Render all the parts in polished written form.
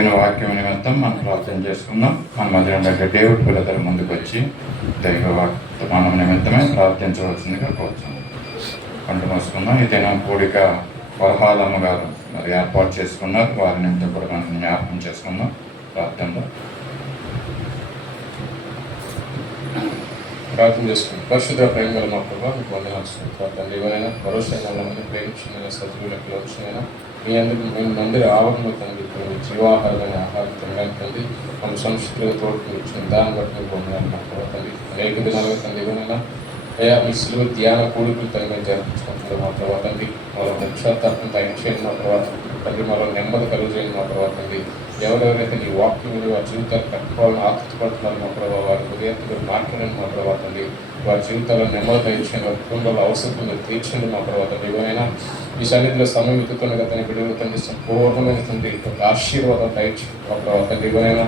దేవుని వాక్యం నిమిత్తం మనం ప్రార్థన చేసుకుందాం. మన మధ్య దేవుడి పిల్లల ముందుకు వచ్చి దైవ వర్తమానం నిమిత్తమే ప్రార్థించవలసిందిగా కోరుతున్నాం. పంట మోసుకుందాం. ఈ దినం కూడిక వరహాలమ్మ గారు మరి ఏర్పాటు చేసుకున్నారు. వారి నిమిత్తం కూడా మనం జ్ఞాపకం చేసుకుందాం ప్రార్థనలో. ప్రార్థన చేసుకుంటాం. పరిశుద్ధ ప్రేమ గల మా ప్రభావ మీకు వందనాలు. తండ్రి ఎవరైనా భరోసా ప్రేమించిన సజీవులకు వచ్చినైనా మీ అందరికీ మేము మందిర ఆవరణలో తండ్రి జీవాహారమైన ఆహారం తినడానికి తండ్రి మన సంస్కృతిలో తోడుకు ఇచ్చిన దాన్ని బట్టి మీకు వందనాలు మా ప్రభావ తండ్రి. అనేక దినాలుగా తండ్రి ఎవరైనా అయ్యా మీ సిలువ ధ్యాన కూడుకులు తండ్రి మేము జరుపుకుంటున్నాం మా ప్రభావ తండ్రి. మరో నిక్షార్థం తయారు చేయండి మా ప్రభావ తండ్రి. మరో నెమ్మది కలుగజేయండి మా ప్రభావ తండ్రి. ఎవరెవరైతే నీ వాక్యం మీద వారి జీవితాలు కట్టుకోవాలని ఆసక్తిపడుతున్నారు మా ప్రభావ వారి హృదయంతో మాట్లాడండి మా ప్రభావ తండ్రి. వారి జీవితాల్లో నెమ్మది దయచేయండి. వారి కుటుంబాల అవసరం తీర్చండి మా ప్రభావ తండ్రి. ఎవరైనా ఈ సన్నిధిలో సమయం ఎత్తుతున్న గతని బిడ్డలు తండ్రి సంపూర్ణమైన తండ్రి ఒక ఆశీర్వాదం దయచేయండి మా ప్రభావ తండ్రి. ఎవరైనా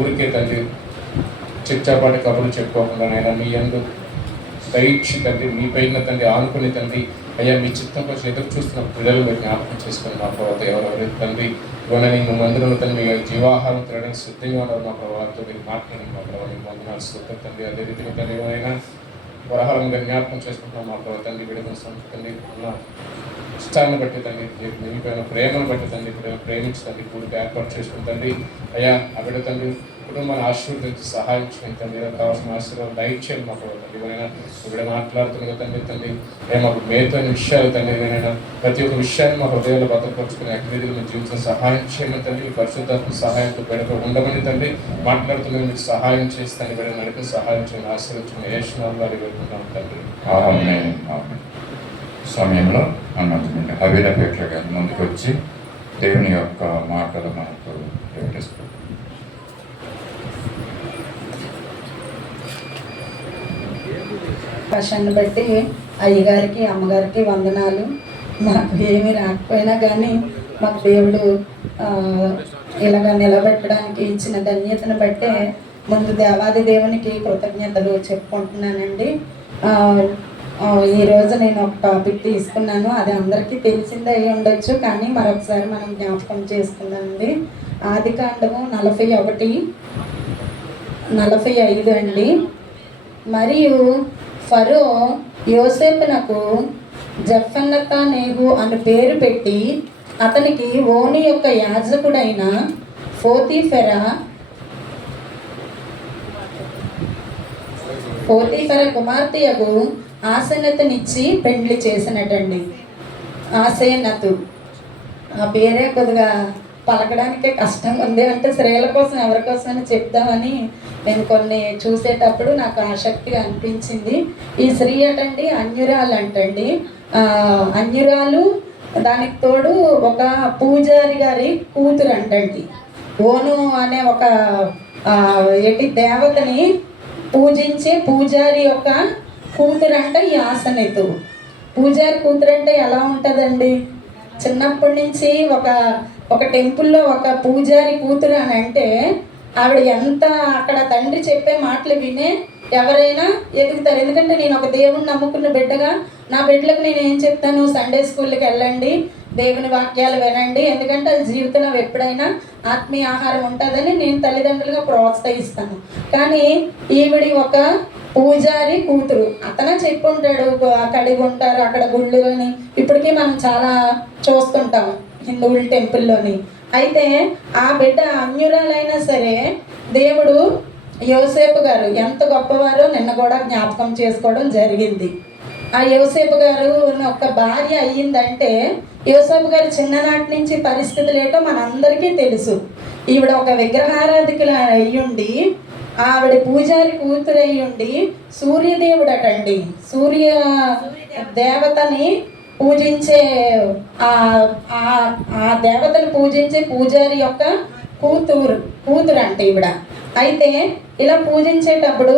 ఊరికే తండ్రి చిచ్చాపాటి కబుర్లు చెప్పుకోకుండా మీ యందు దయచి తండ్రి మీ పైన తండ్రి ఆనుకుని తండ్రి అయ్యా మీ చిత్తం కోసం ఎదురు చూస్తున్న పిల్లలు మీరు జ్ఞాపకం చేసుకుని మా ప్రభావ ఎవరెవరైతే తండ్రి ఇవన్నీ మీ మందిరంలో తండ్రి మీ జీవాహారం తినడానికి సిద్ధంగా ఉన్నారు మా ప్రభావంతో మీరు మాట్లాడండి మా ప్రభావ మీకు వందనాలు స్తోత్రం తండ్రి. అదే రీతిగా తండ్రి ఏమైనా వరహాలంగా జ్ఞాపకం చేసుకుంటున్నాం మా ప్రభావ తండ్రి. విడుదల తండ్రి ఉన్న ఇష్టాన్ని బట్టి తండ్రి మీపైన ప్రేమను బట్టి తండ్రి ప్రేమించి తండ్రి కూడికి ఏర్పాటు చేసుకుని తండ్రి అయ్యా ఆ బిడ్డ తండ్రి కుటుంబాన్ని ఆశీర్వదించి సహాయం చేయండి తండ్రి. కావాల్సిన ఆశీర్వాదం దయచేయండి చేయండి మా ప్రభావ తండ్రి. ఏమైనా ఇప్పుడు మాట్లాడుతున్న తండ్రి మాకు మేతైన విషయాలు తండ్రి ఏమైనా ప్రతి ఒక్క విషయాన్ని మా హృదయాలు భద్రపరుచుకుని అక్రీదులు మీ జీవితం సహాయం చేయమని తండ్రి. మీ పరిశుద్ధాత్మ సహాయంతో బిడ్డకు ఉండమని తండ్రి. మాట్లాడుతున్న మీకు సహాయం చేసి తండ్రి బిడ్డ నడిపి సహాయం చేయండి ఆశీర్వదించిన యేసునామములో వారి వెళ్తున్నాం తండ్రి. సమయంలో అన్నమాట అవిలపేట గారి ముందుకు వచ్చి దేవుని యొక్క మాటలు మనకు ప్రకటిస్తారు. భాషను బట్టి అయ్యగారికి అమ్మగారికి వందనాలు. మాకు ఏమీ రాకపోయినా కానీ మాకు దేవుడు ఇలాగ నిలబెట్టడానికి ఇచ్చిన ధన్యతను బట్టే ముందు దేవాది దేవునికి కృతజ్ఞతలు చెప్పుకుంటున్నానండి. ఈరోజు నేను ఒక టాపిక్ తీసుకున్నాను. అది అందరికీ తెలిసిందే అయి ఉండొచ్చు, కానీ మరొకసారి మనం జ్ఞాపకం చేసుకుందామండి. ఆదికాండము 41:45 అండి. మరియు ఫరో యోసేపునకు జఫన్నతానేహు అను పేరు పెట్టి అతనికి ఓని యొక్క యాజకుడైన పోతీఫెర కుమార్తెయకు ఆసనతనిచ్చి పెండ్లి చేసినట్టండి. ఆసేనతు ఆ పేరే కొద్దిగా పలకడానికే కష్టంగా ఉంది. అంటే స్త్రీల కోసం ఎవరి కోసమైనా చెప్దామని నేను కొన్ని చూసేటప్పుడు నాకు ఆసక్తిగా అనిపించింది. ఈ స్త్రీ అటండి అన్యురాలు అంటండి. అన్యురాలు దానికి తోడు ఒక పూజారి గారి కూతురు అంటండి. ఓను అనే ఒక దేవతని పూజించే పూజారి యొక్క కూతురు అంట ఈ ఆసనెతు. పూజారి కూతురు అంటే ఎలా ఉంటుందండి? చిన్నప్పటి నుంచి ఒక టెంపుల్లో ఒక పూజారి కూతురు అని అంటే ఆవిడ ఎంత అక్కడ తండ్రి చెప్పే మాటలు వినే ఎవరైనా ఎదుగుతారు. ఎందుకంటే నేను ఒక దేవుని నమ్ముకున్న బిడ్డగా నా బిడ్డలకు నేను ఏం చెప్తాను, సండే స్కూల్కి వెళ్ళండి, దేవుని వాక్యాలు వినండి, ఎందుకంటే అది జీవితంలో ఎప్పుడైనా ఆత్మీయ ఆహారం ఉంటుందని నేను తల్లిదండ్రులుగా ప్రోత్సహిస్తాను. కానీ ఈవిడి ఒక పూజారి కూతురు. అతనే చెప్పుంటాడు కడిగి ఉంటారు అక్కడ గుళ్ళుని, ఇప్పటికీ మనం చాలా చూస్తుంటాం హిందువుల టెంపుల్లోని. అయితే ఆ బిడ్డ అన్యురాలైనా సరే దేవుడు యోసేపు గారు ఎంత గొప్పవారో నిన్న కూడా జ్ఞాపకం చేసుకోవడం జరిగింది. ఆ యోసేపు గారు ఒక భార్య అయ్యిందంటే యోసేపు గారు చిన్ననాటి నుంచి పరిస్థితులు ఏంటో మనందరికీ తెలుసు. ఈవిడ ఒక విగ్రహారాధికులు అయ్యుండి, ఆవిడ పూజారి కూతురు అయ్యుండి సూర్యదేవుడటండి, సూర్య దేవతని పూజించే ఆ దేవతను పూజించే పూజారి యొక్క కూతురు అంటే ఈవిడ. అయితే ఇలా పూజించేటప్పుడు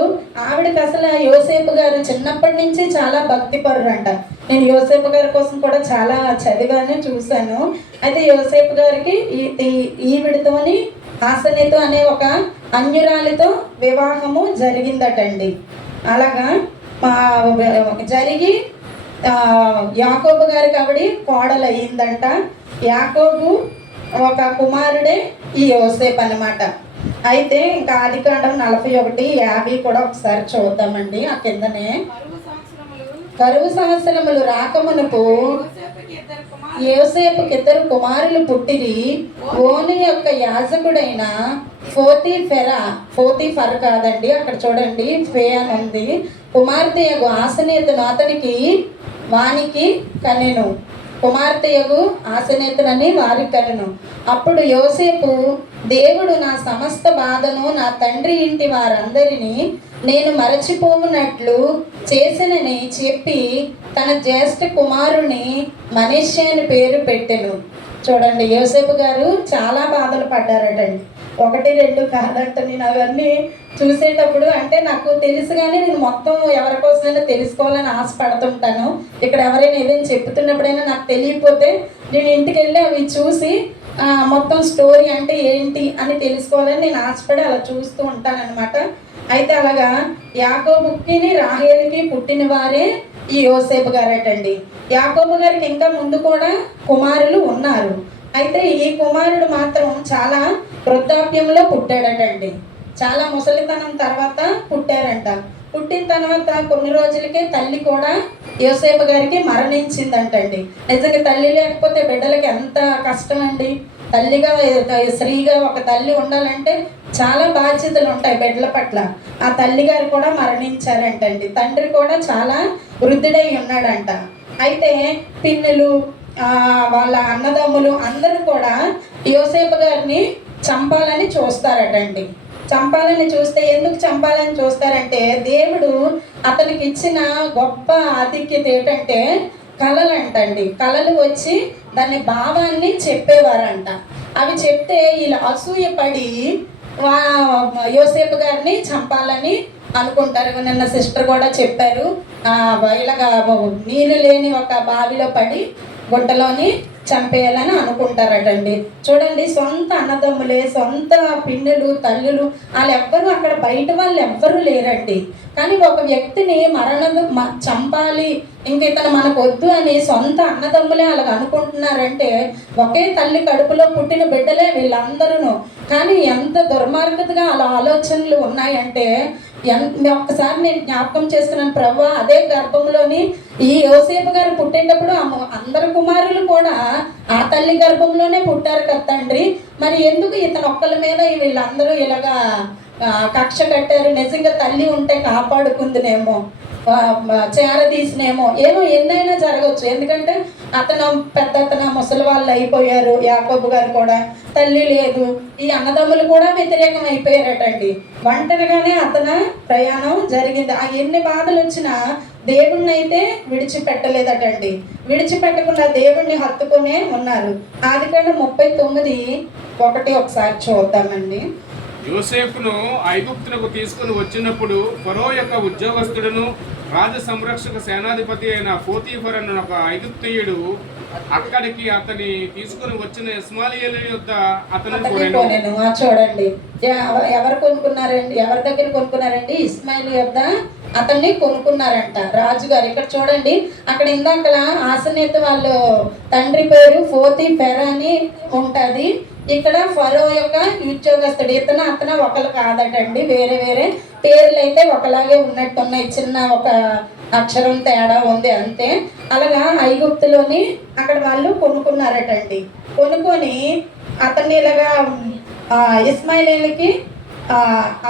ఆవిడకి అసలు యోసేపు గారు చిన్నప్పటి నుంచి చాలా భక్తి పరుడంట. నేను యోసేపు గారి కోసం కూడా చాలా చదివాను, చూశాను. అయితే యోసేపు గారికి ఈవిడతోని ఆసనితో అనే ఒక అన్యురాలితో వివాహము జరిగిందటండి. అలాగా జరిగి యాకోబు గారికి ఆవిడ కోడలు అయ్యిందంట. యాకోబు ఒక కుమారుడే ఈ యోసేపు అన్నమాట. అయితే ఇంకా ఆదికాండం 41:50 కూడా ఒకసారి చూద్దామండి. ఆ కిందనే కరువు సంవత్సరములు రాకమునుపు యోసేపుకి 2 కుమారులు పుట్టిరి. ఓను యొక్క యాజకుడైన పోతీఫెర కాదండి, అక్కడ చూడండి ఫే అని ఉంది. కుమార్తె యగు ఆసనేతును అతనికి వానికి కనెను. కుమార్తె యగు ఆసనేతునని వారికి కనెను. అప్పుడు యోసేపు, దేవుడు నా సమస్త బాధను నా తండ్రి ఇంటి వారందరినీ నేను మరచిపోవునట్లు చేసినని చెప్పి తన జ్యేష్ఠ కుమారుని మనష్షే అని పేరు పెట్టెను. చూడండి, యోసేపు గారు చాలా బాధలు పడ్డారటండి. 1, 2 కాదంట. నేను అవన్నీ చూసేటప్పుడు అంటే నాకు తెలుసు, కానీ నేను మొత్తం ఎవరికోసమైనా తెలుసుకోవాలని ఆశపడుతుంటాను. ఇక్కడ ఎవరైనా ఏదైనా చెప్తున్నప్పుడైనా నాకు తెలియకపోతే నేను ఇంటికి వెళ్ళి అవి చూసి మొత్తం స్టోరీ అంటే ఏంటి అని తెలుసుకోవాలని నేను ఆశపడి అలా చూస్తూ ఉంటానన్నమాట. అయితే అలాగా యాకోబుకి రాహేలుకి పుట్టిన వారే ఈ యోసేపు గారటండి. యాకోబు గారికి ఇంకా ముందు కూడా కుమారులు ఉన్నారు. అయితే ఈ కుమారుడు మాత్రం చాలా వృద్ధాప్యంలో పుట్టాడటండి. చాలా ముసలితనం తర్వాత పుట్టారంట. పుట్టిన తర్వాత కొన్ని రోజులకే తల్లి కూడా యోసేపు గారికి మరణించిందంటండి. నిజంగా తల్లి లేకపోతే బిడ్డలకి ఎంత కష్టం అండి. తల్లిగా స్త్రీగా ఒక తల్లి ఉండాలంటే చాలా బాధ్యతలు ఉంటాయి బిడ్డల పట్ల. ఆ తల్లి గారు కూడా మరణించారంటండి. తండ్రి కూడా చాలా వృద్ధుడై ఉన్నాడంట. అయితే పిన్నులు వాళ్ళ అన్నదమ్ములు అందరూ కూడా యోసేపు గారిని చంపాలని చూస్తారటండి. చంపాలని చూస్తే ఎందుకు చంపాలని చూస్తారంటే దేవుడు అతనికి ఇచ్చిన గొప్ప ఆధిక్యత ఏంటంటే కళలంటండి. కళలు వచ్చి దాని భావాన్ని చెప్పేవారంట. అవి చెప్తే ఇలా అసూయపడి యోసేపు గారిని చంపాలని అనుకుంటారు. నిన్న సిస్టర్ కూడా చెప్పారు, ఇలాగా నీళ్ళు లేని ఒక బావిలో పడి గుంటలోని చంపేయాలని అనుకుంటారటండి. చూడండి, సొంత అన్నదమ్ములే, సొంత పిన్నులు, తల్లులు వాళ్ళు ఎవ్వరూ అక్కడ బయట వాళ్ళు ఎవ్వరూ లేరండి. కానీ ఒక వ్యక్తిని చంపాలి, ఇంక ఇతను మనకు వద్దు అని సొంత అన్నదమ్ములే అలాగ అనుకుంటున్నారంటే ఒకే తల్లి కడుపులో పుట్టిన బిడ్డలే వీళ్ళందరూ. కానీ ఎంత దుర్మార్గతగా అలా ఆలోచనలు ఉన్నాయంటే ఒక్కసారి నేను జ్ఞాపకం చేస్తున్నాను, ప్రభువా అదే గర్భంలోని ఈ యోసేపు గారు పుట్టేటప్పుడు అందరు కుమారులు కూడా ఆ తల్లి గర్భంలోనే పుట్టారు కదా తండ్రి. మరి ఎందుకు ఇతను ఒక్కల మీద వీళ్ళందరూ ఇలాగా కక్ష కట్టారు? నిజంగా తల్లి ఉంటే కాపాడుకుందినేమో, చేరదీసినేమో, ఏమో ఎన్నైనా జరగవచ్చు. ఎందుకంటే అతను ముసలి వాళ్ళు అయిపోయారు. యాకోబు గారు కూడా తల్లి లేదు. ఈ అన్నదమ్ములు కూడా వ్యతిరేకం అయిపోయారటండి. ఒంటరిగానే అతను ప్రయాణం జరిగింది. ఎన్ని బాధలు వచ్చినా దేవుణ్ణి అయితే విడిచిపెట్టలేదటండి. విడిచిపెట్టకుండా దేవుణ్ణి హత్తుకునే ఉన్నారు. ఆదికాండం 39:1 ఒకసారి చూద్దామండి. యోసేపును ఐగుప్తునకు తీసుకుని వచ్చినప్పుడు ఫరో యొక్క ఉద్యోగస్తుడును రాజ సంరక్షక సేనాధిపతి అయిన పోతీఫర్ అన్న ఒక ఐగుప్తీయుడు అక్కడికి అతని తీసుకుని వచ్చిన ఇస్మాయిలీయుల యొద్ద అతను కొనెను. చూడండి, ఎవరు కొనుక్కున్నారండి? ఎవరి దగ్గర కొనుక్కున్నారండి? ఇస్మాయిల్ యొద్ద అతన్ని కొనుక్కున్నారంట రాజుగారు. ఇక్కడ చూడండి, అక్కడ ఇందాక ఆసనేత వాళ్ళు తండ్రి పేరు పోతీఫెర అని ఉంటుంది. ఇక్కడ ఫరో యొక్క ఉద్యోగస్తుడు అతను ఒకరు కాదటండి, వేరే వేరే పేర్లు అయితే ఒకలాగే ఉన్నట్టున్నాయి. చిన్న ఒక అక్షరం తేడా ఉంది అంతే. అలాగా ఐగుప్తులోని అక్కడ వాళ్ళు కొనుక్కున్నారటండి. కొనుక్కొని అతన్ని ఇలాగా ఇస్మాయిలీలకి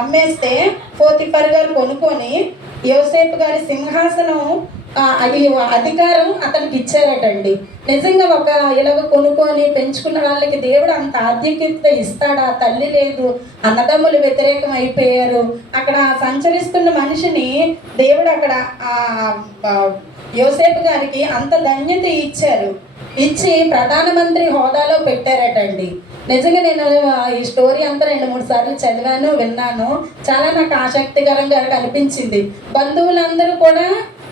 అమ్మేస్తే పోతీఫర్ గారు కొనుక్కొని యోసేపు గారి సింహాసనం అధికారం అతనికి ఇచ్చారటండి. నిజంగా ఒక ఇలాగ కొనుక్కొని పెంచుకున్న వాళ్ళకి దేవుడు అంత ఆధిక్యత ఇస్తాడా? తల్లి లేదు, అన్నదమ్ములు వ్యతిరేకం అయిపోయారు. అక్కడ సంచరిస్తున్న మనిషిని దేవుడు అక్కడ యోసేపు గారికి అంత ధన్యత ఇచ్చారు. ఇచ్చి ప్రధానమంత్రి హోదాలో పెట్టారటండి. నిజంగా నేను ఈ స్టోరీ అంతా 2-3 సార్లు చదివాను, విన్నాను. చాలా నాకు ఆసక్తికరంగా అనిపించింది. బంధువులందరూ కూడా,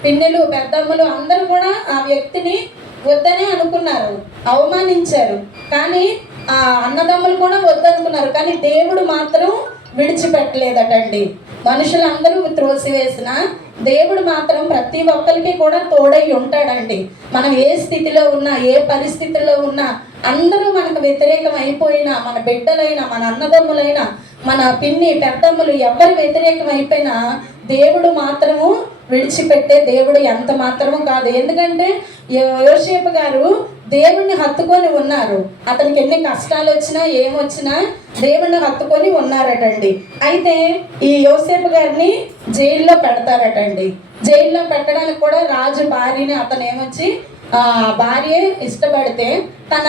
పిన్నెలు, పెద్దమ్మలు అందరూ కూడా ఆ వ్యక్తిని వద్దనే అనుకున్నారు, అవమానించారు. కానీ ఆ అన్నదమ్ములు కూడా వద్దనుకున్నారు. కానీ దేవుడు మాత్రం విడిచిపెట్టలేదటండి. మనుషులందరూ త్రోసివేసిన దేవుడు మాత్రం ప్రతి ఒక్కరికి కూడా తోడై ఉంటాడండి. మనం ఏ స్థితిలో ఉన్నా, ఏ పరిస్థితుల్లో ఉన్నా, అందరూ మనకు వ్యతిరేకం అయిపోయినా, మన బిడ్డలైనా, మన అన్నదమ్ములైనా, మన పిన్ని పెద్దమ్మలు ఎవరు వ్యతిరేకం అయిపోయినా దేవుడు మాత్రము విడిచిపెట్టే దేవుడు ఎంత మాత్రము కాదు. ఎందుకంటే యోసేపు గారు దేవుణ్ణి హత్తుకొని ఉన్నారు. అతనికి ఎన్ని కష్టాలు వచ్చినా ఏమొచ్చినా దేవుణ్ణి హత్తుకొని ఉన్నారటండి. అయితే ఈ యోసేపు గారిని జైల్లో పెడతారటండి. జైల్లో పెట్టడానికి కూడా రాజు భార్యని అతను ఏమొచ్చి భార్య ఇష్టపడితే తన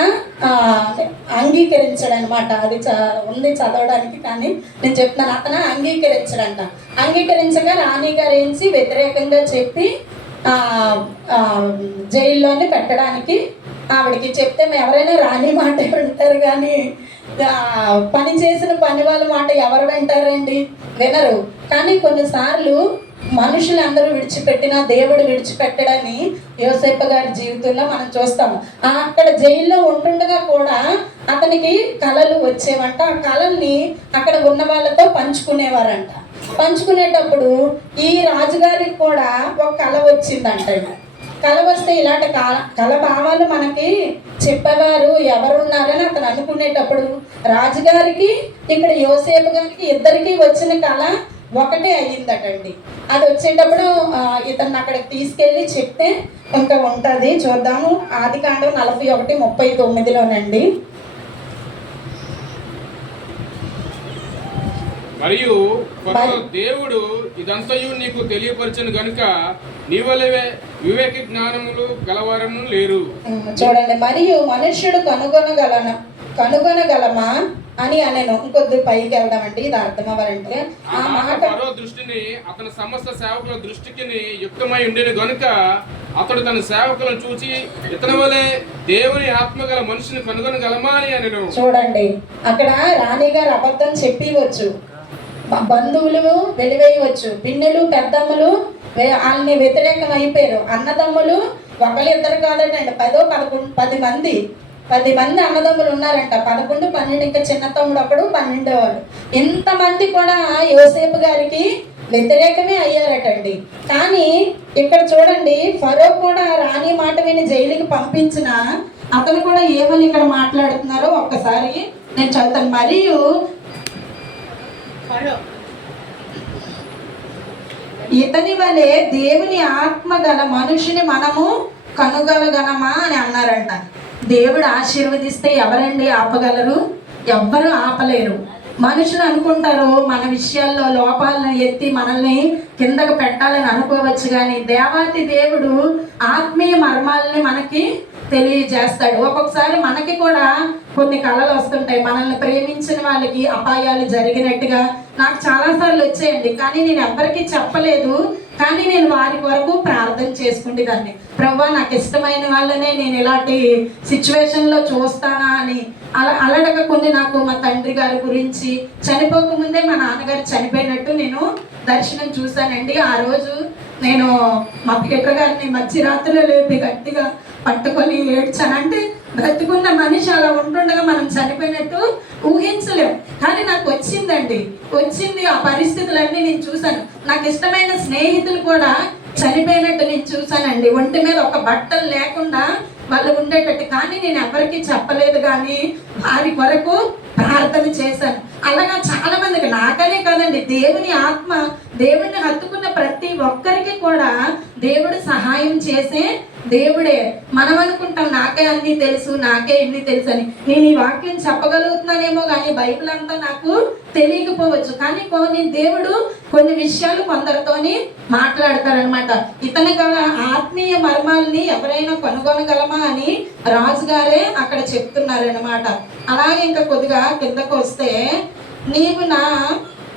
అంగీకరించడనమాట. అది ఉంది చదవడానికి, కానీ నేను చెప్తున్నాను. అతను అంగీకరించడంట. అంగీకరించగా రాణి గారు ఏంచి వ్యతిరేకంగా చెప్పి జైల్లోనే పెట్టడానికి ఆవిడకి చెప్తే ఎవరైనా రాణి మాట వింటారు, కానీ పని చేసిన పని వాళ్ళ మాట ఎవరు వింటారండి? వినరు. కానీ కొన్నిసార్లు మనుషులందరూ విడిచిపెట్టినా దేవుడు విడిచిపెట్టడని యోసేపు గారి జీవితంలో మనం చూస్తాము. అక్కడ జైల్లో ఉంటుండగా కూడా అతనికి కళలు వచ్చేవంట. ఆ కళల్ని అక్కడ ఉన్న వాళ్ళతో పంచుకునేవారంట. పంచుకునేటప్పుడు ఈ రాజుగారికి కూడా ఒక కళ వచ్చిందంట. కళ వస్తే ఇలాంటి కళ భావాలు మనకి చెప్పేవారు ఎవరున్నారని అతను అనుకునేటప్పుడు రాజుగారికి ఇక్కడ యోసేపు గారికి ఇద్దరికి వచ్చిన కళ ఒకటే అయ్యిందటండి. అది వచ్చేటప్పుడు ఇతన్ని అక్కడికి తీసుకెళ్ళి చెప్తే ఇంకా ఉంటుంది. చూద్దాము. ఆదికాండం 41:39లోనండి. మరియు దేవుడు ఇదంతయు నీకు తెలియపరచను గనుక నీవలే వివేక జ్ఞానములు గలవారను లేరు. చూడండి, మరియు మనుష్యుడు కనుగొనగలమా అని అనను. ఇంకొద్ది పైకి వెళ్దామండి, ఇది అర్థం అవ్వాలంటే. ఆ మాట దృష్టిని అతని సమస్త సేవకుల దృష్టికి యుక్తమై ఉండేది గనుక అతడు తన సేవకులను చూచి ఇతని వలె దేవుని ఆత్మ గల మనిషిని కనుగొనగలమా అని అనను. చూడండి, అక్కడ రాణిగారు అబద్ధం చెప్పివచ్చు, బంధువులు వెలివేయవచ్చు, పిన్నెలు పెద్దమ్మలు వాళ్ళని వ్యతిరేకం అయిపోయారు, అన్నదమ్ములు ఒకళ్ళిద్దరు కాదండి, 10 మంది అన్నదమ్ములు ఉన్నారంట. 11, 12, ఇంకా చిన్న తమ్ముడు ఒకడు, 12 వాడు. ఇంతమంది కూడా యోసేపు గారికి వ్యతిరేకమే అయ్యారటండి. కానీ ఇక్కడ చూడండి, ఫరో కూడా రాణి మాట విని జైలుకి పంపించిన అతను కూడా ఏమని ఇక్కడ మాట్లాడుతున్నారో ఒక్కసారి నేను చదువుతాను. మరియు ఇతని వలె దేవుని ఆత్మ గల మనుషుని మనము కనుగొనగలమా అని అన్నారంట. దేవుడు ఆశీర్వదిస్తే ఎవరండి ఆపగలరు? ఎవ్వరు ఆపలేరు. మనుషులు అనుకుంటారు మన విషయాల్లో లోపాలను ఎత్తి మనల్ని కిందకు పెట్టాలని అనుకోవచ్చు, కానీ దేవాతి దేవుడు ఆత్మీయ మర్మాలని మనకి తెలియజేస్తాడు. ఒక్కొక్కసారి మనకి కూడా కొన్ని కళలు వస్తుంటాయి. మనల్ని ప్రేమించిన వాళ్ళకి అపాయాలు జరిగినట్టుగా నాకు చాలాసార్లు వచ్చాయండి. కానీ నేను ఎవరికి చెప్పలేదు, కానీ నేను వారి కొరకు ప్రార్థన చేసుకునేదాన్ని. ప్రభువా, నాకు ఇష్టమైన వాళ్ళనే నేను ఇలాంటి సిచ్యువేషన్లో చూస్తానా అని. అలాగా కొన్ని నాకు మా తండ్రి గారి గురించి చనిపోకముందే మా నాన్నగారు చనిపోయినట్టు నేను దర్శనం చూశానండి. ఆ రోజు నేను మా పీటర్ గారిని మధ్యరాత్రిలో లేపి గట్టిగా పట్టుకొని ఏడ్చాను. అంటే బ్రతుకున్న మనిషి అలా ఉంటుండగా మనం చనిపోయినట్టు ఊహించలేము, కానీ నాకు వచ్చిందండి. ఆ పరిస్థితులన్నీ నేను చూశాను. నాకు ఇష్టమైన స్నేహితులు కూడా చనిపోయినట్టు నేను చూశానండి. ఒంటి మీద ఒక బట్టలు లేకుండా వాళ్ళు ఉండేటట్టు. కానీ నేను ఎవరికి చెప్పలేదు, కానీ వారి కొరకు ప్రార్థన చేశాను. అలాగా చాలా మందికి, నాకనే కాదండి, దేవుని ఆత్మ దేవుడిని హత్తుకున్న ప్రతి ఒక్కరికి కూడా దేవుడు సహాయం చేసే దేవుడే. మనం అనుకుంటాం నాకే అన్ని తెలుసు, నాకే ఇన్ని తెలుసు అని. నేను ఈ వాక్యం చెప్పగలుగుతున్నానేమో కానీ బైబిల్ అంతా నాకు తెలియకపోవచ్చు. కానీ దేవుడు కొన్ని విషయాలు కొందరితోని మాట్లాడతారనమాట. ఇతని గల ఆత్మీయ మర్మాలని ఎవరైనా కనుగొనగలమా అని రాజుగారే అక్కడ చెప్తున్నారనమాట. అలాగే ఇంకా కొద్దిగా కిందకు వస్తే, నీవు నా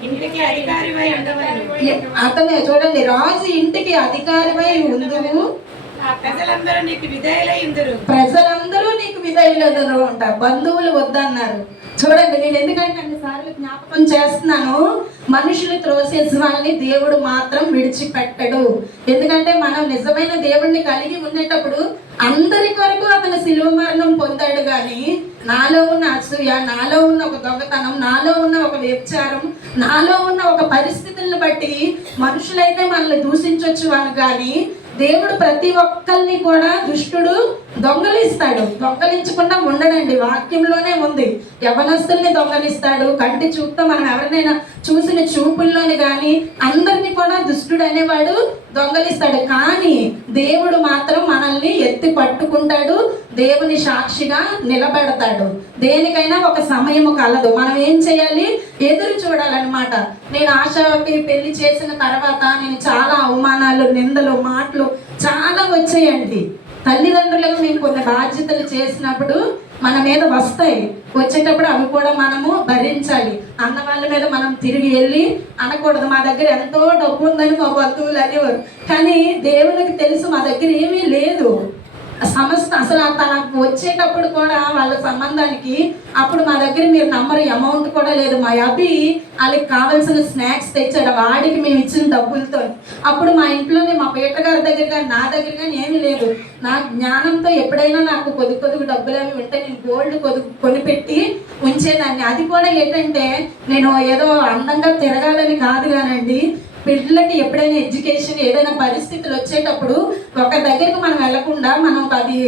ఇంటికి అధికారివై ఉండవలెను. అతనే చూడండి, రాజు ఇంటికి అధికారివై ఉందువు, ప్రజలందరూ నీకు విధేయులై ఉందురు. ప్రజలందరూ నీకు విధేయులెదరు అంట. బంధువులు వద్దన్నారు. చూడండి, నేను ఎందుకంటే అన్నిసార్లు జ్ఞాపకం చేస్తున్నాను, మనుషులు త్రోసేసిన వాళ్ళని దేవుడు మాత్రం విడిచిపెట్టడు. ఎందుకంటే మనం నిజమైన దేవుడిని కలిగి ఉండేటప్పుడు అందరి కొరకు అతను శిలువ మరణం పొందాడు. కానీ నాలో ఉన్న అసూయ, నాలో ఉన్న ఒక దొంగతనం, నాలో ఉన్న ఒక వ్యభిచారం, నాలో ఉన్న ఒక పరిస్థితులను బట్టి మనుషులైతే మనల్ని దూషించవచ్చు అని, కానీ దేవుడు ప్రతి ఒక్కరిని కూడా దుష్టుడు దొంగలిస్తాడు. దొంగలించకుండా ఉండడండి, వాక్యంలోనే ఉంది. యవనస్తుల్ని దొంగలిస్తాడు. కంటి చూపుతో మనం ఎవరినైనా చూసిన చూపుల్లోని కానీ అందరినీ కూడా దుష్టుడు అనేవాడు దొంగలిస్తాడు. కానీ దేవుడు మాత్రం మనల్ని ఎత్తి పట్టుకుంటాడు, దేవుని సాక్షిగా నిలబెడతాడు. దేనికైనా ఒక సమయము కలదు. మనం ఏం చేయాలి? ఎదురు చూడాలన్నమాట. నేను ఆశకి పెళ్లి చేసిన తర్వాత నేను చాలా అవమానాలు, నిందలు, మాటలు చాలా వచ్చాయండి. తల్లిదండ్రులకు మేము కొన్ని బాధ్యతలు చేసినప్పుడు మన మీద వస్తాయి. వచ్చేటప్పుడు అవి కూడా మనము భరించాలి. అన్న వాళ్ళ మీద మనం తిరిగి వెళ్ళి అనకూడదు, మా దగ్గర ఎంతో డబ్బు ఉందని మా బంధువులు అనేవారు. కానీ దేవునికి తెలుసు మా దగ్గర ఏమీ లేదు. అసలు తనకు వచ్చేటప్పుడు కూడా వాళ్ళ సంబంధానికి అప్పుడు మా దగ్గర మీరు నమ్మరు అమౌంట్ కూడా లేదు. మా అభి వాళ్ళకి కావాల్సిన స్నాక్స్ తెచ్చాడు వాడికి మేము ఇచ్చిన డబ్బులతో. అప్పుడు మా ఇంట్లోనే మా పీటర్ గారి దగ్గర కానీ నా దగ్గర కానీ ఏమీ లేదు. నా జ్ఞానంతో ఎప్పుడైనా నాకు కొద్ది డబ్బులు అవి ఉంటే నేను గోల్డ్ కొనిపెట్టి ఉంచేదాన్ని. అది కూడా ఏంటంటే నేను ఏదో అందంగా తిరగాలని కాదు కానండి, పిల్లలకి ఎప్పుడైనా ఎడ్యుకేషన్ ఏదైనా పరిస్థితులు వచ్చేటప్పుడు ఒక దగ్గరికి మనం వెళ్లకుండా మనం అది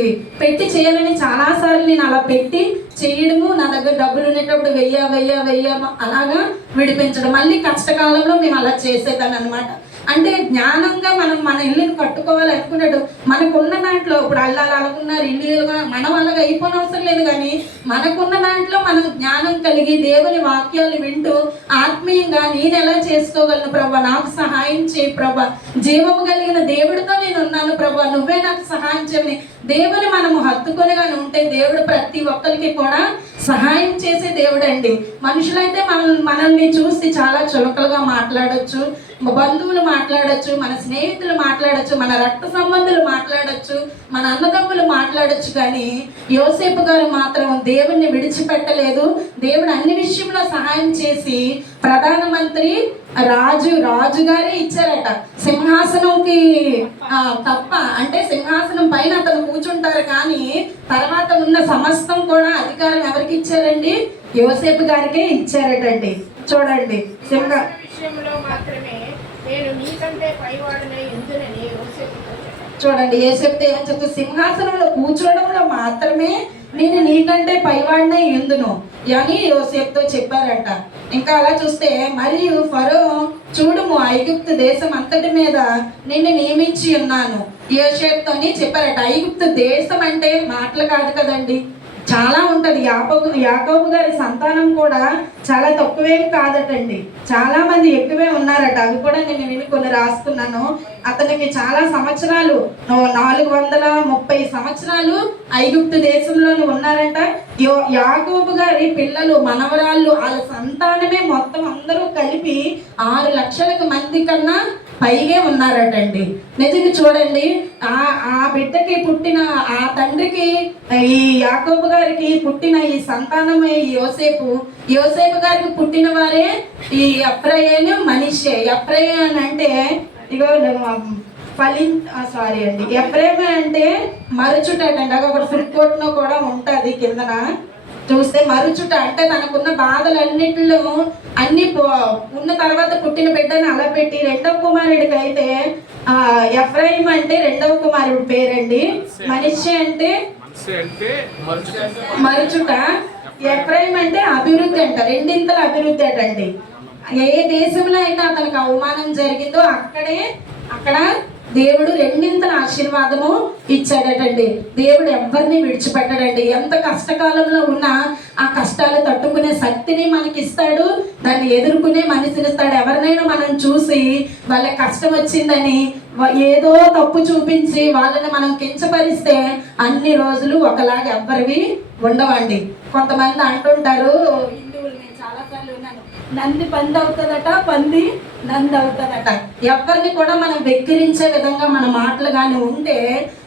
పెట్టి చేయాలని చాలాసార్లు నేను అలా పెట్టి చేయడము, నా దగ్గర డబ్బులు ఉండేటప్పుడు వెయ్య అలాగా విడిపించడం. మళ్ళీ కష్టకాలంలో మేము అలా చేసేదాన్ని అనమాట. అంటే జ్ఞానంగా మనం మన ఇల్లుని కట్టుకోవాలి అనుకున్నట్టు మనకున్న దాంట్లో ఇప్పుడు అల్లాలు అలాగున్నారు, ఇల్లు మనం అలాగా అయిపోనవసరం లేదు. కానీ మనకున్న దాంట్లో మనం జ్ఞానం కలిగి దేవుని వాక్యాలు వింటూ ఆత్మీయంగా నేను ఎలా చేసుకోగలను ప్రభా, నాకు సహాయం చేయి ప్రభా, జీవము కలిగిన దేవుడితో నేను ఉన్నాను ప్రభా, నువ్వే నాకు సహాయం చేయని దేవుని మనము హత్తుకొనిగా ఉంటే దేవుడు ప్రతి ఒక్కరికి కూడా సహాయం చేసే దేవుడు అండి. మనుషులైతే మనల్ని చూసి చాలా చులకలుగా మాట్లాడొచ్చు, బంధువులు మాట్లాడొచ్చు, మన స్నేహితులు మాట్లాడొచ్చు, మన రక్త సంబంధులు మాట్లాడొచ్చు, మన అన్నదమ్ములు మాట్లాడొచ్చు. కానీ యోసేపు గారు మాత్రం దేవుణ్ణి విడిచిపెట్టలేదు. దేవుడు అన్ని విషయంలో సహాయం చేసి ప్రధానమంత్రి రాజుగారే ఇచ్చారట. సింహాసనంకి తప్ప అంటే సింహాసనం పైన అతను కూర్చుంటారు, కానీ తర్వాత ఉన్న సమస్తం కూడా అధికారం ఎవరికి ఇచ్చారండి? యోసేపు గారికే ఇచ్చారటండి. చూడండి, విషయంలో మాత్రమే నేను నీకంటే పైవాడనే ఎందునని యోసేపుతో చెప్పాడు. చూడండి, యోసేపుతో ఏమని చెప్తా, సింహాసనంలో కూర్చోవడంలో మాత్రమే నేను నీకంటే పైవాడినే ఎందును అని యోసేపుతో చెప్పారంట. ఇంకా అలా చూస్తే మరియు ఫరో చూడుము ఐగుప్తు దేశం అంతటి మీద నిన్ను నియమించి ఉన్నాను యోసేపుతోని చెప్పారట. ఐగుప్తు దేశం అంటే మాటలు కాదు కదండి, చాలా ఉంటది. యాకోబు గారి సంతానం కూడా చాలా తక్కువేం కాదటండి, చాలా మంది ఎక్కువే ఉన్నారట. అవి కూడా నేను విని కొన్ని రాసుకున్నాను. అతనికి చాలా సంవత్సరాలు 430 సంవత్సరాలు ఐగుప్తు దేశంలోనే ఉన్నారంట. యాకోబు గారి పిల్లలు, మనవరాళ్ళు, వాళ్ళ సంతానమే మొత్తం అందరూ కలిపి 6 లక్షల మంది కన్నా పైగే ఉన్నారటండి. నిజంగా చూడండి, ఆ బిడ్డకి పుట్టిన ఆ తండ్రికి, ఈ యాకోబు గారికి పుట్టిన ఈ సంతానమే యోసేపు గారికి పుట్టిన వారే ఈ ఎఫ్రాయిము మనష్షే. ఎఫ్రాయిము అంటే ఇగో ఎఫ్రాయిము అంటే మరుచుట అండి. ఒక ఫుడ్ కోర్ట్ లో కూడా ఉంటది కిందన చూస్తే మరుచుట అంటే తనకున్న బాధలన్నిటిలో అన్ని ఉన్న తర్వాత పుట్టిన బిడ్డని అలా పెట్టి రెండవ కుమారుడికి అయితే ఎఫ్రాయిము అంటే రెండవ కుమారుడి పేరండి. మనష్షే అంటే మరుచుట, ఎఫ్రాయిము అంటే అభివృద్ధి అంట, రెండింతల అభివృద్ధి అటండి. ఏ దేశంలో అయితే అతనికి అవమానం జరిగిందో అక్కడ దేవుడు రెండింతల ఆశీర్వాదము ఇచ్చాడటండి. దేవుడు ఎవరిని విడిచిపెట్టాడండి. ఎంత కష్టకాలంలో ఉన్నా ఆ కష్టాలు తట్టుకునే శక్తిని మనకి ఇస్తాడు, దాన్ని ఎదుర్కొనే మనిషిని ఇస్తాడు. ఎవరినైనా మనం చూసి వాళ్ళ కష్టం వచ్చిందని ఏదో తప్పు చూపించి వాళ్ళని మనం కించపరిస్తే అన్ని రోజులు ఒకలాగా ఎవ్వరివి ఉండవండి. కొంతమంది అంటుంటారు, హిందువులు, నేను చాలాసార్లు విన్నాను, నంది పంది అవుతుందట, పంది నంది అవుతుందట. ఎవరిని కూడా మనం వెక్కిరించే విధంగా మన మాటలు కానీ ఉంటే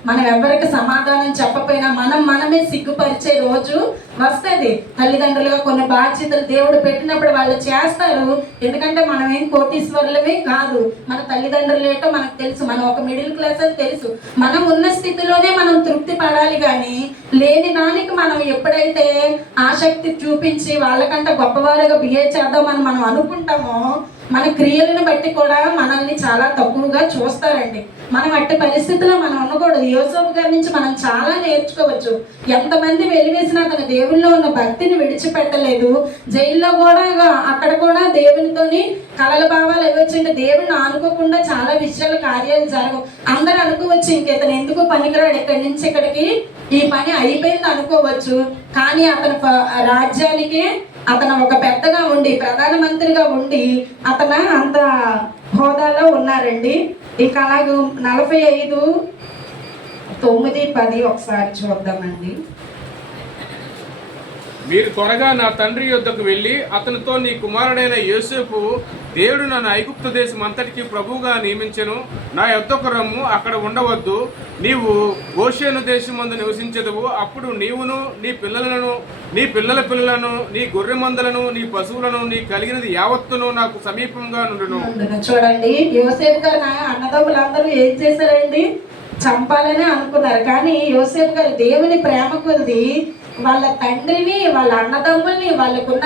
మనం ఎవరికి సమాధానం చెప్పపోయినా మనమే సిగ్గుపరిచే రోజు వస్తుంది. తల్లిదండ్రులుగా కొన్ని బాధ్యతలు దేవుడు పెట్టినప్పుడు వాళ్ళు చేస్తారు. ఎందుకంటే మనం ఏం కోటీశ్వరులమే కాదు. మన తల్లిదండ్రులు ఏంటో మనకు తెలుసు. మనం ఒక మిడిల్ క్లాస్ అని తెలుసు. మనం ఉన్న స్థితిలోనే మనం తృప్తి పడాలి. కానీ లేని దానికి మనం ఎప్పుడైతే ఆసక్తి చూపించి వాళ్ళకంటే గొప్పవారుగా బిహేవ్ చేద్దామని మనం అనుకుంటామో మన క్రియలను బట్టి కూడా మనల్ని చాలా తక్కువగా చూస్తారండి. మనం అట్టి పరిస్థితుల్లో మనం ఉండకూడదు. యోసేపు గారి నుంచి మనం చాలా నేర్చుకోవచ్చు. ఎంతమంది వెలివేసినా అతను దేవుల్లో ఉన్న భక్తిని విడిచిపెట్టలేదు. జైల్లో కూడా అక్కడ కూడా దేవునితోని కలల భావాలు ఇవ్వచ్చంటే దేవుడిని అనుకోకుండా చాలా విషయాలు కార్యాలు జరగవు. అందరూ అనుకోవచ్చు ఇంక ఇతను ఎందుకు పనికిరాడు, ఇక్కడి నుంచి ఇక్కడికి ఈ పని అయిపోయింది అనుకోవచ్చు. కానీ అతను రాజ్యానికి అతను ఒక పెద్దగా ఉండి ప్రధానమంత్రిగా ఉండి అతను అంత హోదాలో ఉన్నారండి. ఇక అలాగే 45:9-10 ఒకసారి చూద్దామండి. మీరు త్వరగా నా తండ్రి యొద్దకు వెళ్ళి అతనితో నీ కుమారుడైన యోసేపు దేవుడు నన్ను ఐగుప్తు దేశం అంతటికి ప్రభువుగా నియమించెను, నా యొద్దకు రమ్ము, అక్కడ ఉండవద్దు, నీవు గోషేను దేశమందు నివసించెదవు. అప్పుడు నీవును నీ పిల్లలను నీ పిల్లల పిల్లలను నీ గొర్రె మందలను నీ పశువులను నీ కలిగినది యావత్తును నాకు సమీపంగా నుండును. చూడండి, యోసేపు గారు అన్నదమ్ములందరూ ఏం చేశారండి? చంపాలని అనుకున్నారు. కానీ యోసేపు గారు దేవుని ప్రేమ కొద్ది వాళ్ళ తండ్రిని, వాళ్ళ అన్నదమ్ముల్ని, వాళ్ళకున్న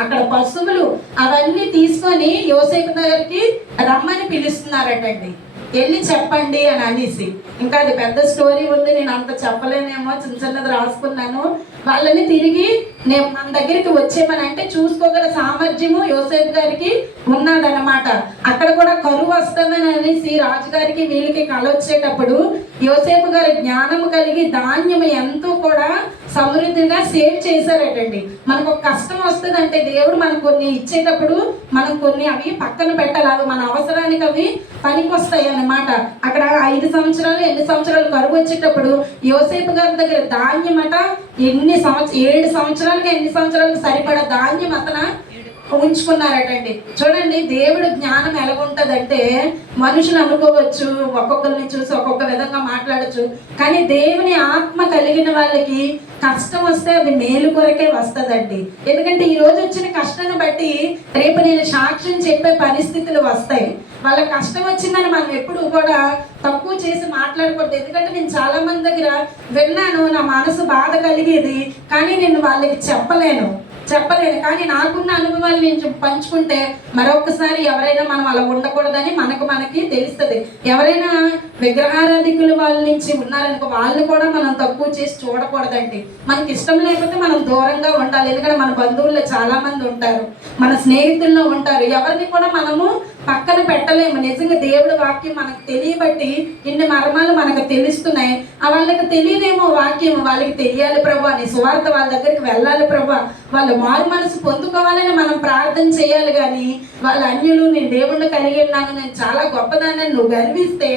అక్కడ పశువులు అవన్నీ తీసుకొని యోసేపు దగ్గరికి రమ్మని పిలుస్తున్నారటండి. వెళ్ళి చెప్పండి అని అనేసి. ఇంకా అది పెద్ద స్టోరీ ఉంది, నేను అంత చెప్పలేనేమో, చిన్న చిన్నది రాసుకున్నాను. వాళ్ళని తిరిగి నేను మన దగ్గరికి వచ్చేమని అంటే చూసుకోగల సామర్థ్యము యోసేపు గారికి ఉన్నదన్నమాట. అక్కడ కూడా కరువు వస్తుందని అనేసి రాజుగారికి వీళ్ళకి కల వచ్చేటప్పుడు యోసేపు గారి జ్ఞానం కలిగి ధాన్యం ఎంతో కూడా సమృద్ధిగా సేవ్ చేశారటండి. మనకు ఒక కష్టం వస్తుందంటే దేవుడు మనకు కొన్ని ఇచ్చేటప్పుడు మనం కొన్ని అవి పక్కన పెట్టాలి. అవి మన అవసరానికి అవి పనికి వస్తాయి అన్నమాట. అక్కడ 5 సంవత్సరాలు 8 సంవత్సరాలు కరువు వచ్చేటప్పుడు యోసేపు గారి దగ్గర ధాన్యం అట 7 సంవత్సరాలకి 8 సంవత్సరాలకు సరిపడా ధాన్యం అతను ఉంచుకున్నారటండి. చూడండి, దేవుడు జ్ఞానం ఎలాగుంటదంటే మనుషులు అనుకోవచ్చు, ఒక్కొక్కరిని చూసి ఒక్కొక్క విధంగా మాట్లాడచ్చు. కానీ దేవుని ఆత్మ కలిగిన వాళ్ళకి కష్టం వస్తే అది మేలు కొరకే వస్తుందండి. ఎందుకంటే ఈ రోజు వచ్చిన కష్టాన్ని బట్టి రేపు నేను సాక్ష్యం చెప్పే పరిస్థితులు వస్తాయి. వాళ్ళ కష్టం వచ్చిందని మనం ఎప్పుడు కూడా తక్కువ చేసి మాట్లాడకూడదు. ఎందుకంటే నేను చాలా మంది దగ్గర విన్నాను, నా మనసు బాధ కలిగేది, కానీ నేను వాళ్ళకి చెప్పలేను. కానీ నాకున్న అనుభవాలు నేను పంచుకుంటే మరొకసారి ఎవరైనా మనం అలా ఉండకూడదని మనకి తెలుస్తుంది. ఎవరైనా విగ్రహారాధికులు వాళ్ళ నుంచి ఉన్నారనుకో, వాళ్ళు కూడా మనం తక్కువ చేసి చూడకూడదండి. మనకి ఇష్టం లేకపోతే మనం దూరంగా ఉండాలి. ఎందుకంటే మన బంధువుల్లో చాలా మంది ఉంటారు, మన స్నేహితుల్లో ఉంటారు. ఎవరిని కూడా మనము పక్కన పెట్టలేము. నిజంగా దేవుడి వాక్యం మనకు తెలియబట్టి ఇన్ని మర్మాలు మనకు తెలుస్తున్నాయి. వాళ్ళకి తెలియదేమో వాక్యం, వాళ్ళకి తెలియాలి ప్రభు అని సువార్త వాళ్ళ దగ్గరికి వెళ్ళాలి ప్రభు, వాళ్ళు మారు మనసు పొందుకోవాలని మనం ప్రార్థన చేయాలి. కానీ వాళ్ళ అన్యులు నేను దేవుణ్ణి కలిగి ఉన్నాను, నేను చాలా గొప్పదాన్ని నువ్వు గర్విస్తే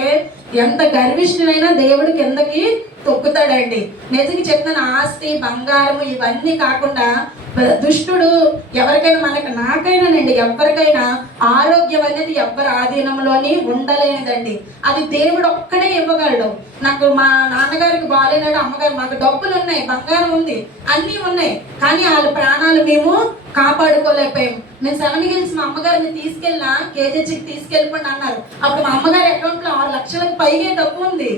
ఎంత గర్విష్ఠునైనా దేవుడి కిందకి తొక్కుతాడండి. నిజంగా చెప్తాను, ఆస్తి బంగారం ఇవన్నీ కాకుండా దుష్టుడు ఎవరికైనా నాకైనానండి ఎవరికైనా ఆరోగ్యం అనేది ఎవరి ఆధీనంలోని ఉండలేనిదండి. అది దేవుడు ఒక్కడే ఇవ్వగలడు. నాకు మా నాన్నగారికి బాగాలేనాడు, అమ్మగారు మాకు డబ్బులు ఉన్నాయి, బంగారం ఉంది, అన్నీ ఉన్నాయి, కానీ వాళ్ళ ప్రాణాలు మేము కాపాడుకోలేకపోయాం. నేను 7 హిల్స్ మా అమ్మగారిని తీసుకెళ్ళినా కేజీకి తీసుకెళ్ళిపోండి అన్నారు. అప్పుడు మా అమ్మగారి అకౌంట్లో 6 లక్షలకు పైగా డబ్బు ఉంది.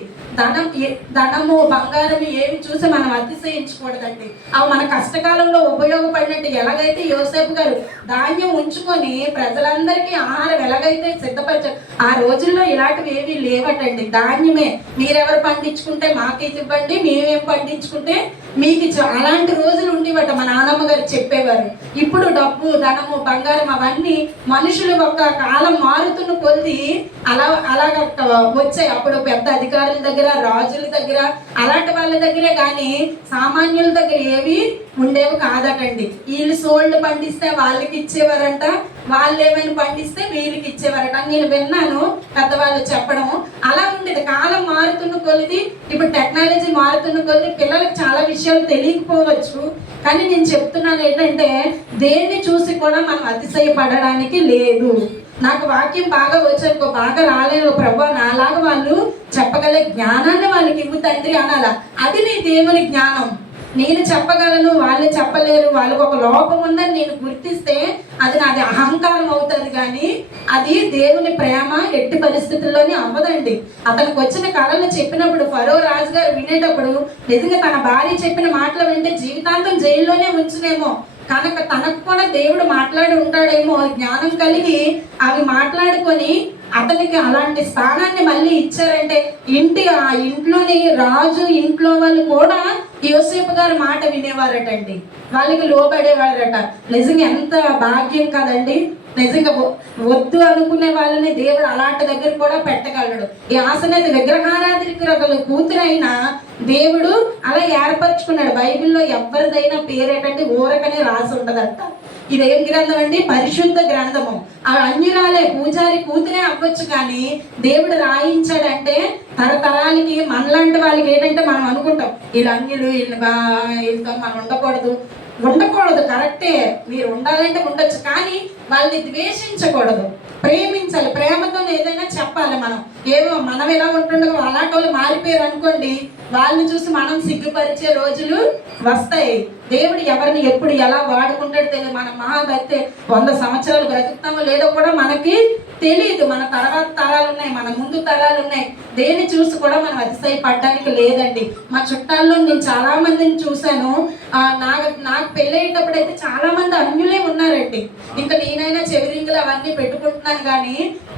ధనము బంగారం ఏమి చూసి మనం అతిశయించకూడదండి. అవి మన కష్టకాలంలో ఉపయోగపడినట్టు ఎలాగైతే యోసేపు గారు ధాన్యం ఉంచుకొని ప్రజలందరికీ ఆహారం ఎలాగైతే సిద్ధపరిచారు, ఆ రోజుల్లో ఇలాంటివి ఏవి లేవటండి. ధాన్యమే మీరెవరు పండించుకుంటే మాకు ఇవ్వండి, మేమేం పండించుకుంటే మీకు అలాంటి రోజులు ఉండేవట. మా నాన్నమ్మ గారు చెప్పేవారు. ఇప్పుడు డబ్బు ధనము బంగారం అవన్నీ మనుషులు ఒక కాలం మారుతున్న కొద్ది అలాగ వచ్చాయి. అప్పుడు పెద్ద అధికారుల దగ్గర, రాజుల దగ్గర, అలాంటి వాళ్ళ దగ్గరే కానీ సామాన్యుల దగ్గర ఏవి ఉండేవి కాదటండి. వీళ్ళు సోళ్ళు పండిస్తే వాళ్ళకి ఇచ్చేవారంట, వాళ్ళు ఏమైనా పండిస్తే వీళ్ళకి ఇచ్చేవారట. నేను విన్నాను పెద్దవాళ్ళు చెప్పడం. అలా ఉండేది. కాలం మారుతున్న కొద్ది, ఇప్పుడు టెక్నాలజీ మారుతున్న కొద్ది పిల్లలకు చాలా విషయాలు తెలియకపోవచ్చు. కానీ నేను చెప్తున్నాను ఏంటంటే దేన్ని చూసి కూడా మనం అతిశయపడడానికి లేదు. నాకు వాక్యం బాగా వచ్చానుకో, బాగా రాలేదు ప్రభా, నాలాగా వాళ్ళు చెప్పగలే జ్ఞానాన్ని వాళ్ళకి ఇవ్వు తండ్రి అనాలా. అది నీ దేవుని జ్ఞానం. నేను చెప్పగలను, వాళ్ళు చెప్పలేరు, వాళ్ళకు ఒక లోపం ఉందని నేను గుర్తిస్తే అది నాది అహంకారం అవుతుంది. కానీ అది దేవుని ప్రేమ ఎట్టి పరిస్థితుల్లోనే అవ్వదండి. అతనికి వచ్చిన కళలు చెప్పినప్పుడు ఫరో రాజు గారు వినేటప్పుడు నిజంగా తన భార్య చెప్పిన మాటలు వింటే జీవితాంతం జైల్లోనే ఉంచునేమో, కనుక తనకు కూడా దేవుడు మాట్లాడి ఉంటాడేమో, జ్ఞానం కలిగి అవి మాట్లాడుకొని అతనికి అలాంటి స్థానాన్ని మళ్ళీ ఇచ్చారంటే ఆ ఇంట్లోని రాజు ఇంట్లో వాళ్ళు కూడా యోసేపు గారి మాట వినేవారటండి, వాళ్ళకి లోబడేవారట. నిజంగా ఎంత భాగ్యం కదండి. నిజంగా వద్దు అనుకునే వాళ్ళని దేవుడు అలాంటి దగ్గర కూడా పెట్టగలడు. ఈ ఆసనేత విగ్రహారాధికుల కూతురైనా దేవుడు అలా ఏర్పరచుకున్నాడు. బైబిల్లో ఎవరిదైనా పేరేటంటే ఊరకనే రాసి ఉండదంట. ఇదేం గ్రంథం అండి? పరిశుద్ధ గ్రంథము. ఆ అన్యురాలే పూజారి కూతురే అవ్వచ్చు, కానీ దేవుడు రాయించాడంటే తరతరాలకి మనలాంటి వాళ్ళకి ఏంటంటే మనం అనుకుంటాం వీళ్ళు అన్యులు, వీళ్ళతో మనం ఉండకూడదు. కరెక్టే, మీరు ఉండాలంటే ఉండొచ్చు, కానీ వాళ్ళని ద్వేషించకూడదు, ప్రేమించాలి. ప్రేమతో ఏదైనా చెప్పాలి. మనం ఏమో మనం ఎలా ఉంటుండగా అలాంటి వాళ్ళు మారిపోయారు అనుకోండి, వాళ్ళని చూసి మనం సిగ్గుపరిచే రోజులు వస్తాయి. దేవుడు ఎవరిని ఎప్పుడు ఎలా వాడుకుంటాడో తెలియదు. మన మహాభక్తి 100 సంవత్సరాలు బ్రతుకుతామో లేదో కూడా మనకి తెలియదు. మన తర్వాత తరాలు ఉన్నాయి, మన ముందు తరాలు ఉన్నాయి. దేన్ని చూసి కూడా మనం అతిశయపడడానికి లేదండి. మా చుట్టాల్లో నేను చాలా మందిని చూశాను. నాకు పెళ్ళయ్యేటప్పుడు అయితే చాలా మంది అన్యులే ఉన్నారండి. ఇంకా నేనైనా చెవిరింగులు అవన్నీ పెట్టుకుంటున్నాను, కానీ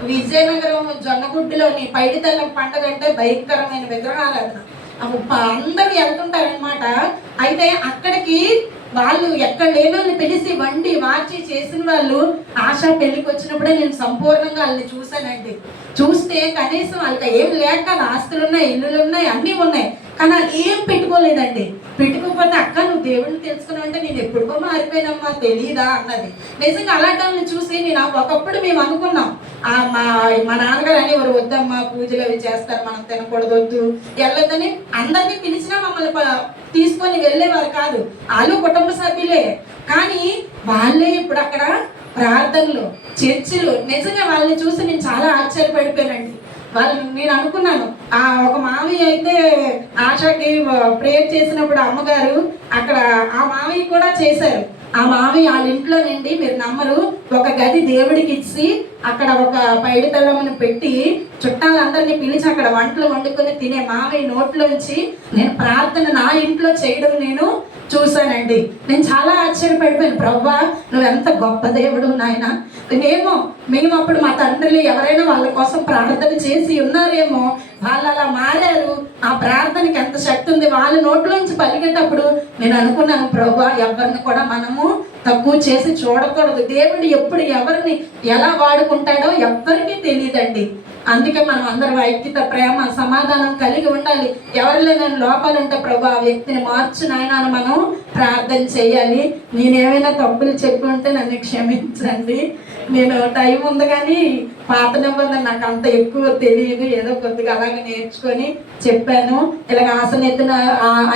విజయనగరం జొన్నగుడ్డులోని పైడితల్లం పండుగ అంటే భయంకరమైన విగ్రహారాధన. అందరూ వెళ్తుంటారనమాట. అయితే అక్కడికి వాళ్ళు ఎక్కడ లేని వాళ్ళని పిలిచి వండి మార్చి చేసిన వాళ్ళు ఆశా పెళ్లికి వచ్చినప్పుడే నేను సంపూర్ణంగా వాళ్ళని చూశానండి. చూస్తే కనీసం వాళ్ళకి ఏం లేక ఆస్తులు ఉన్నాయి, ఇల్లులు ఉన్నాయి, అన్నీ ఉన్నాయి, కానీ అది ఏం పెట్టుకోలేదండి. పెట్టుకోకపోతే అక్క నువ్వు దేవుడిని తెలుసుకున్నావు అంటే నేను ఎప్పుడుకో మారిపోయినమ్మా తెలీదా అన్నది. నిజంగా అలాంటి వాళ్ళని చూసి నేను ఒకప్పుడు మేము అనుకున్నాం, మా నాన్నగారు అనేవారు వద్దమ్మా పూజలు అవి చేస్తారు, మనం తినకూడదు, వద్దు వెళ్ళొద్దని. అందరినీ పిలిచినా మమ్మల్ని తీసుకొని వెళ్ళేవారు కాదు. వాళ్ళు కుటుంబ సభ్యులే, కానీ వాళ్ళే ఇప్పుడు అక్కడ ప్రార్థనలు, చర్చిలు. నిజంగా వాళ్ళని చూసి నేను చాలా ఆశ్చర్యపడిపోయానండి. నేను అనుకున్నాను, ఒక మామయ్య అయితే ఆశకి ప్రేయర్ చేసినప్పుడు అమ్మగారు అక్కడ ఆ మామయ్య కూడా చేశారు. ఆ మామయ్య వాళ్ళ ఇంట్లో నుండి మీరు నమ్మరు, ఒక గది దేవుడికి ఇచ్చి అక్కడ ఒక పైడితల్లమ్మని పెట్టి చుట్టాలందరినీ పిలిచి అక్కడ వంటలు వండుకొని తినే మామయ్య నోట్లోంచి నేను ప్రార్థన నా ఇంట్లో చేయడం నేను చూశానండి. నేను చాలా ఆశ్చర్యపడిపోయాను. ప్రవ్వా నువ్వెంత గొప్ప దేవుడు నాయన. మేము అప్పుడు మా తండ్రులు ఎవరైనా వాళ్ళ కోసం ప్రార్థన చేసి ఉన్నారేమో, వాళ్ళు అలా మారారు. ఆ ప్రార్థనకి ఎంత శక్తి ఉంది. వాళ్ళ నోట్లోంచి పలికేటప్పుడు నేను అనుకున్నాను, ప్రవ్వా ఎవరిని కూడా మనము తక్కువ చేసి చూడకూడదు. దేవుడు ఎప్పుడు ఎవరిని ఎలా వాడుకుంటాడో ఎవ్వరికీ తెలియదండి. అందుకే మనం అందరం ఐక్యత, ప్రేమ, సమాధానం కలిగి ఉండాలి. ఎవరిలో నేను లోపాలు ఉంటే ప్రభు ఆ వ్యక్తిని మార్చు నాయన అని మనం ప్రార్థన చేయాలి. నేనేమైనా తప్పులు చెప్పి ఉంటే నన్ను క్షమించండి. నేను టైం ఉంది కానీ పాత నిబంధన నాకు అంత ఎక్కువ తెలియదు, ఏదో కొద్దిగా అలాగే నేర్చుకొని చెప్పాను. ఇలాగ ఆసనెత్తిన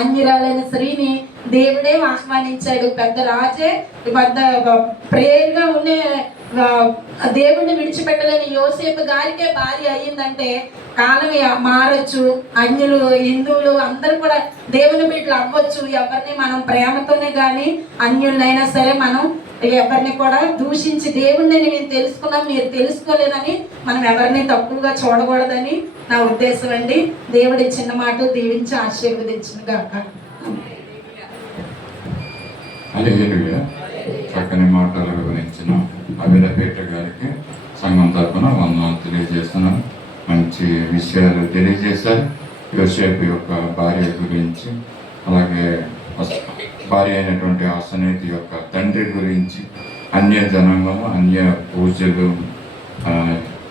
అన్యురాలైన స్త్రీని దేవుడే ఆహ్వానించాడు. పెద్ద రాజే పెద్ద ప్రేయర్గా ఉండే దేవుడిని విడిచిపెట్టలేని యోసేపు గారికే భార్య అయ్యిందంటే కాలం మారచ్చు. అన్యులు, హిందువులు అందరూ కూడా దేవుని బిడ్డలు అవ్వచ్చు. ఎవరిని మనం ప్రేమతోనే కానీ అన్యులైనా సరే మనం ఎవరిని కూడా దూషించి దేవుడిని నేను తెలుసుకున్నాం మీరు తెలుసుకోలేదని మనం ఎవరిని తక్కువగా చూడకూడదని నా ఉద్దేశం అండి. దేవుడి చిన్న మాటలు దీవించి ఆశీర్వదించిన గాక. చక్కని మాటలు వివరించిన అభిలపేట గారికి సంఘం తరఫున వందనాలు తెలియజేస్తున్నాను. మంచి విషయాలు తెలియజేశారు. యోసేపు యొక్క భార్య గురించి, అలాగే భార్య అయినటువంటి ఆసనేతి యొక్క తండ్రి గురించి, అన్య జనాంగము, అన్య పూజలు,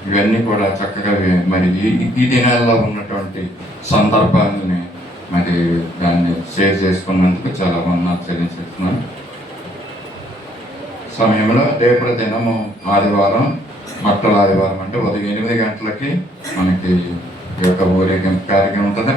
ఇవన్నీ కూడా చక్కగా మరి ఈ దినాల్లో ఉన్నటువంటి సందర్భాలని మరి దాన్ని షేర్ చేసుకున్నందుకు చాలా వందనాలు చెల్లించుతున్నాను. సమయంలో రేపటి దినము ఆదివారం, మట్టల ఆదివారం అంటే ఉదయం 8 గంటలకి మనకి ఈ యొక్క ఊరేగింపు కార్యక్రమం ఉంటుంది.